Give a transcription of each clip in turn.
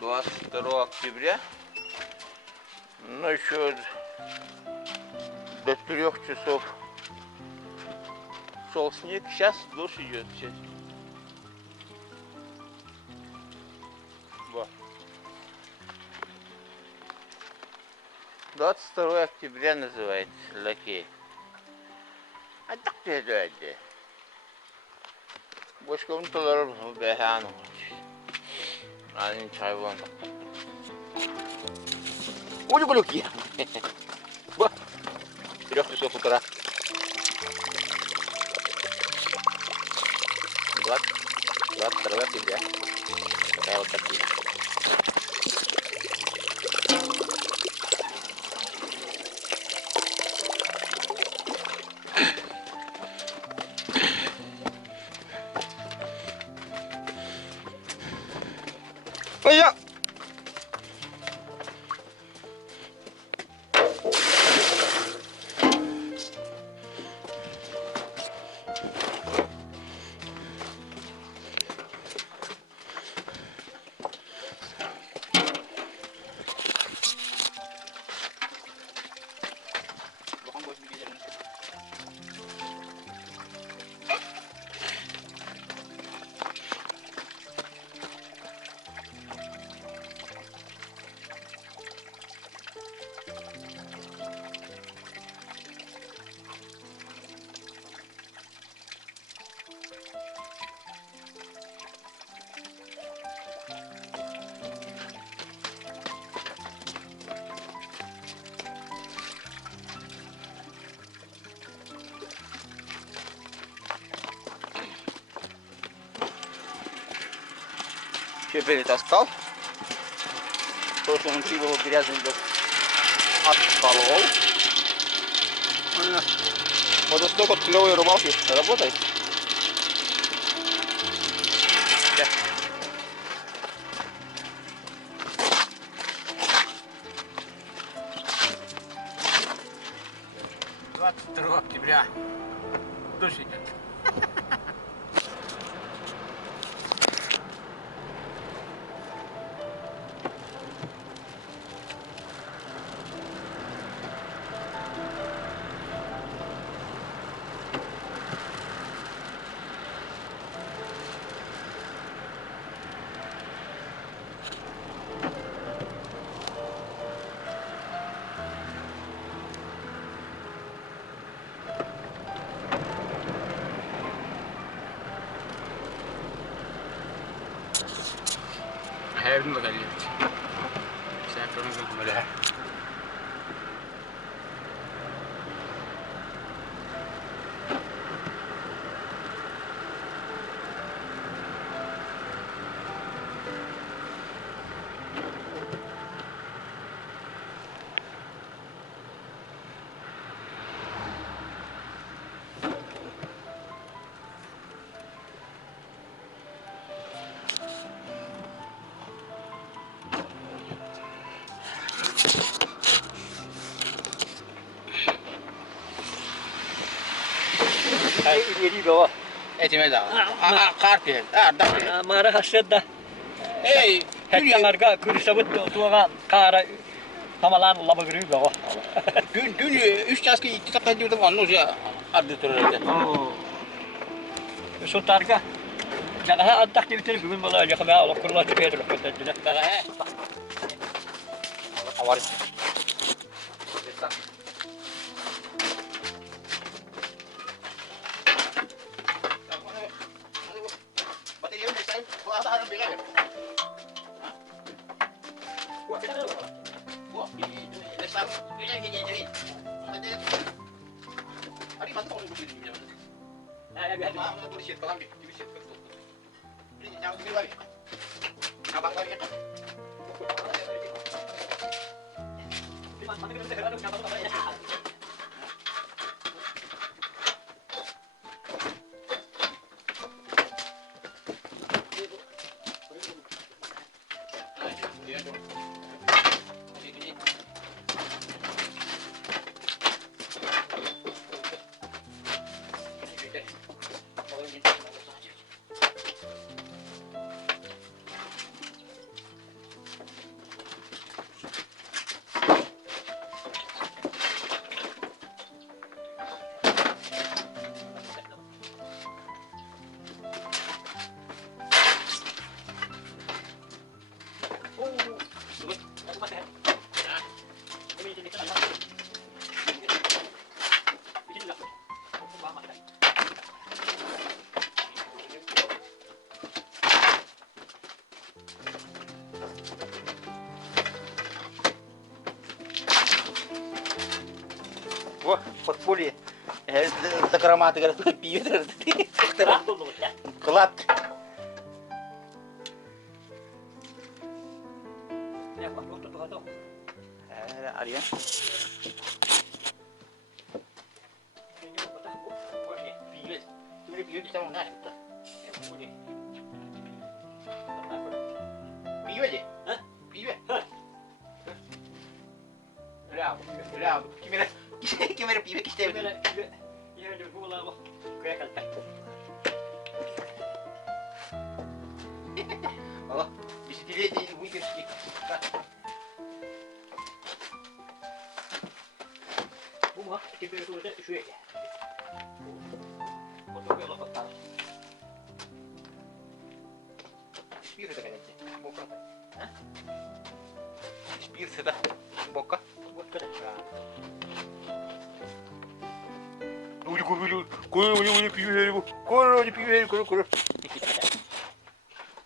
22 октября, но еще до 3 часов шел снег, сейчас дождь идет. Сейчас. Вот. 22 октября называется лакей. А так ты это. Больше кому-то бэхану. Они чайвон. Ой, блюки. Вот. 3 часов утра. 22 октября. Такая вот картина. Пойдем. Все перетаскал. То, что внутри было грязный, отколол. Вот столько клевой рыбалки работает. Да. 22 октября. Дождь идет. Hayır mı geliyor? Sen bunu böyle. Ini bawa. Etime de karpet. Da. Mara haseda. Hey, Hekta marga kursabut tuaga kara tamalan laba gürü bawa. dün 3 taski kitap ediyordum anlıyoruz ya. Adı törede. Şu targa. Jagaha atak dibitir bugün bala jakama ala kurla çıkıyor lokata. Daga he. Awar. Подполье. За громады говорят, пьют. Клад. Ария. Пьют там нафиг-то. Пьете? А? Пьете? Ля, кемер пьет кистей. О, десятилетний выпивки. Bunga, temperatura syöjä. Mutta vielä ottaa. Спирт это, конечно, бока. А? Спирт это бока. Вот когда.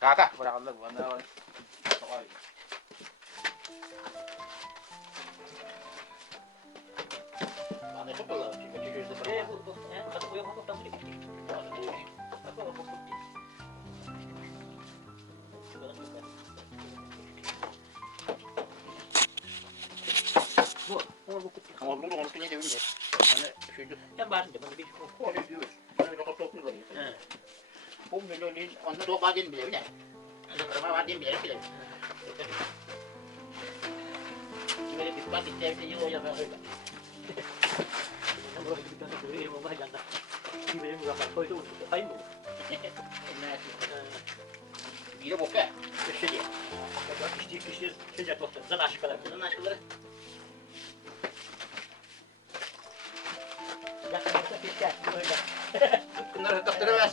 Kakak, berapa lama? Yang baru dia lebih Kok dia dius? Mana kau tahu tu lagi? Pun bila ni, orang tu badan bila ni. Ada berapa badan bila ni? Bila dia buat sistem ni, yo yang berapa? Yang berapa kita nak beri yang banyak dah. Kita yang berapa kau itu air mu. Bila buka? Kesia. Kesia kesia tu, zanah sekolah. Zanah sekolah. Dah kita kesia. Kena tetap terus.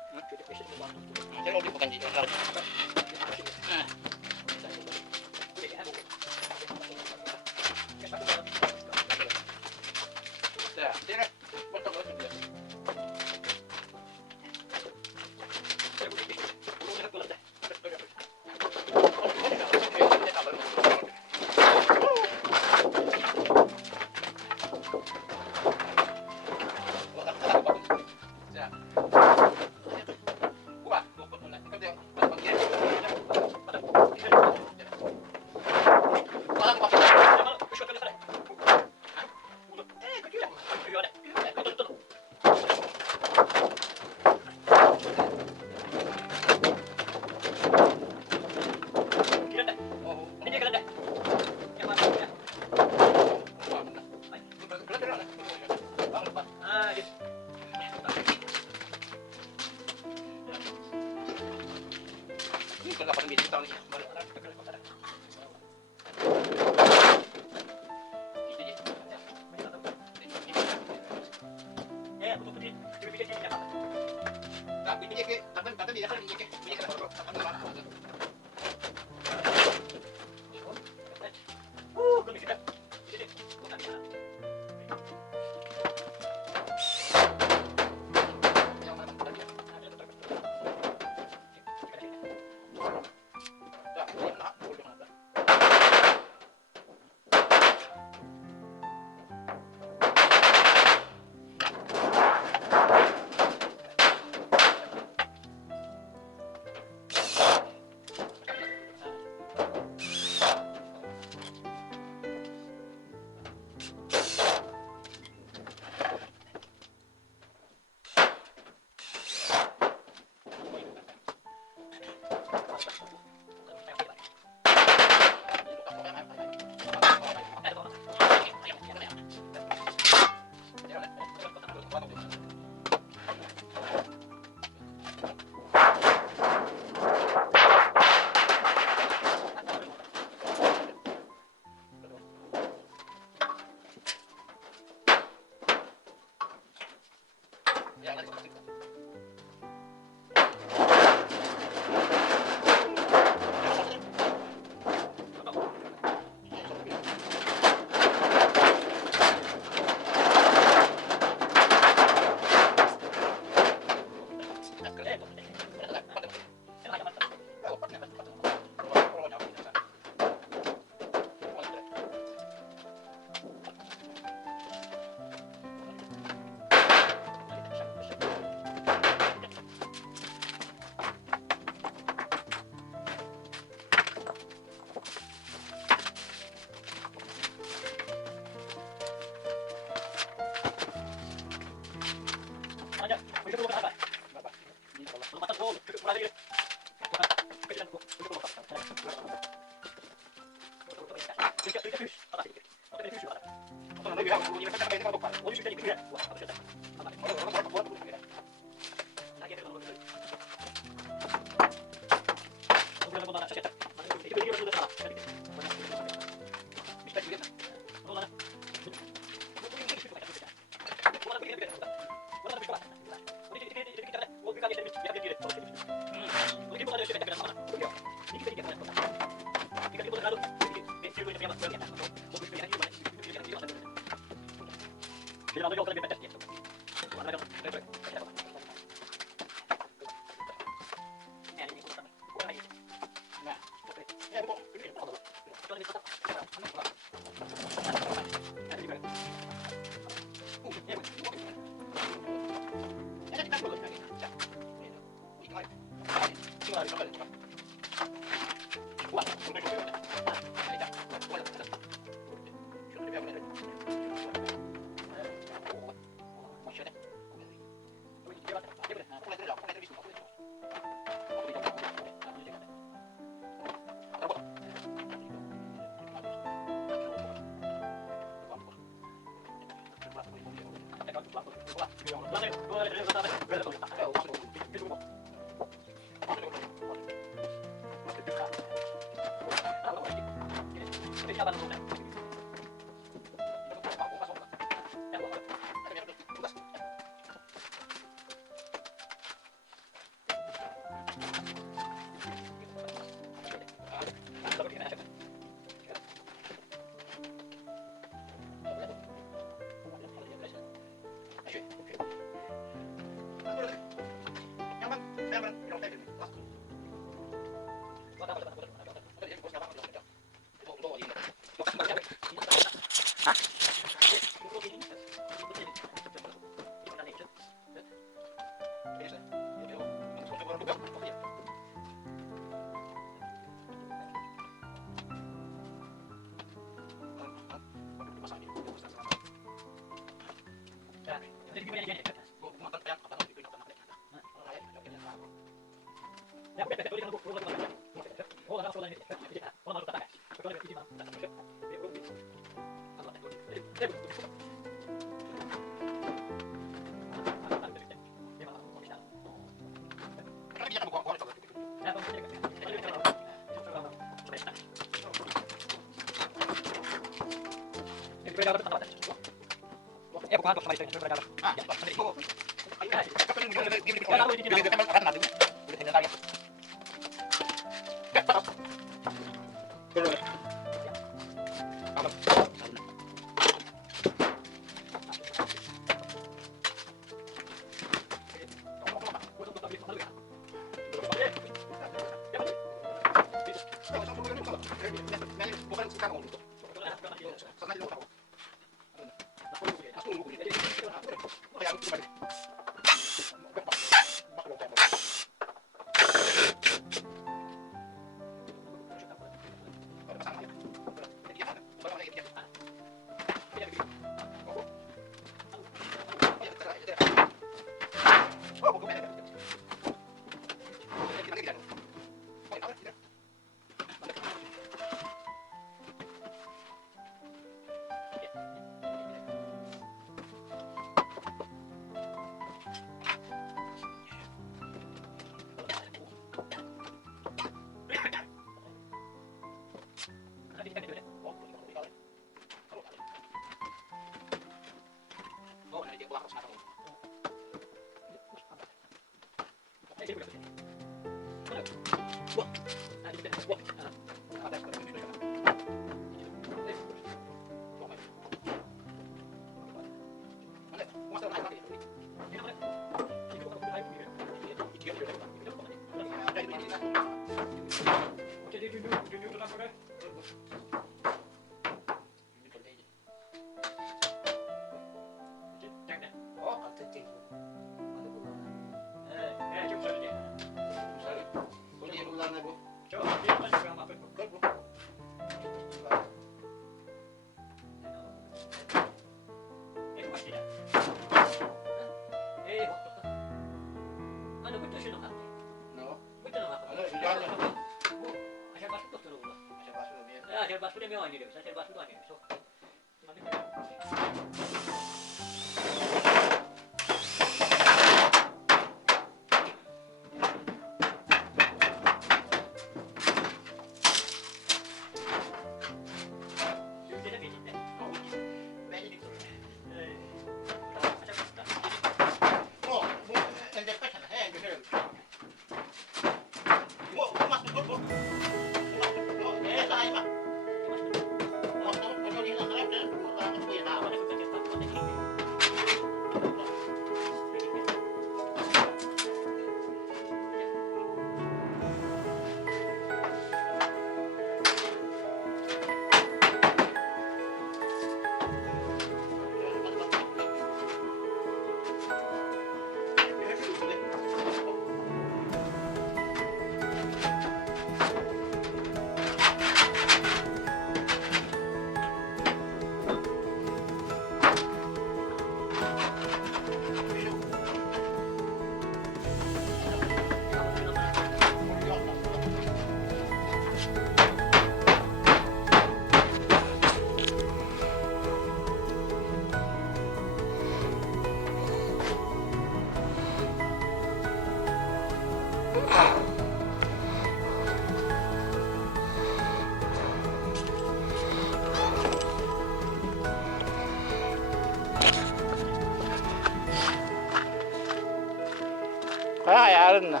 kutarın da.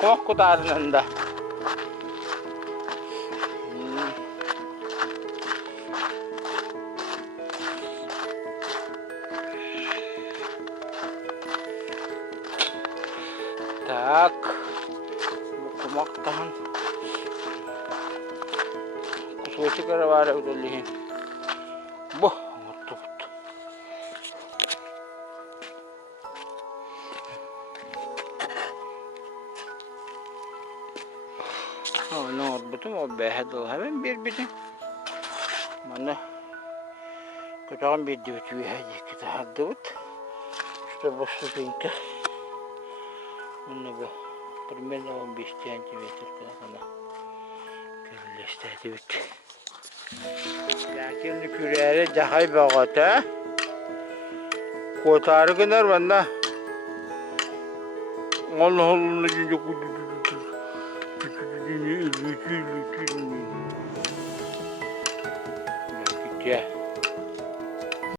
Kok kutarın da. Tak. Bu kumaktan. Kusucu kere var evdeliğin. Bu. Mutlu. Ne oldu bütün o behedil hemen bir bizim. Bana kocaman bir divit üyeydi ki daha divit. İşte boşlu finka. Bunu bu. Primero 15 centimetre kadar. Birleşti divit. Lakin küreğe dahay bağata. Kotarı kadar bana. Allah Allah cince kudu. Yeah.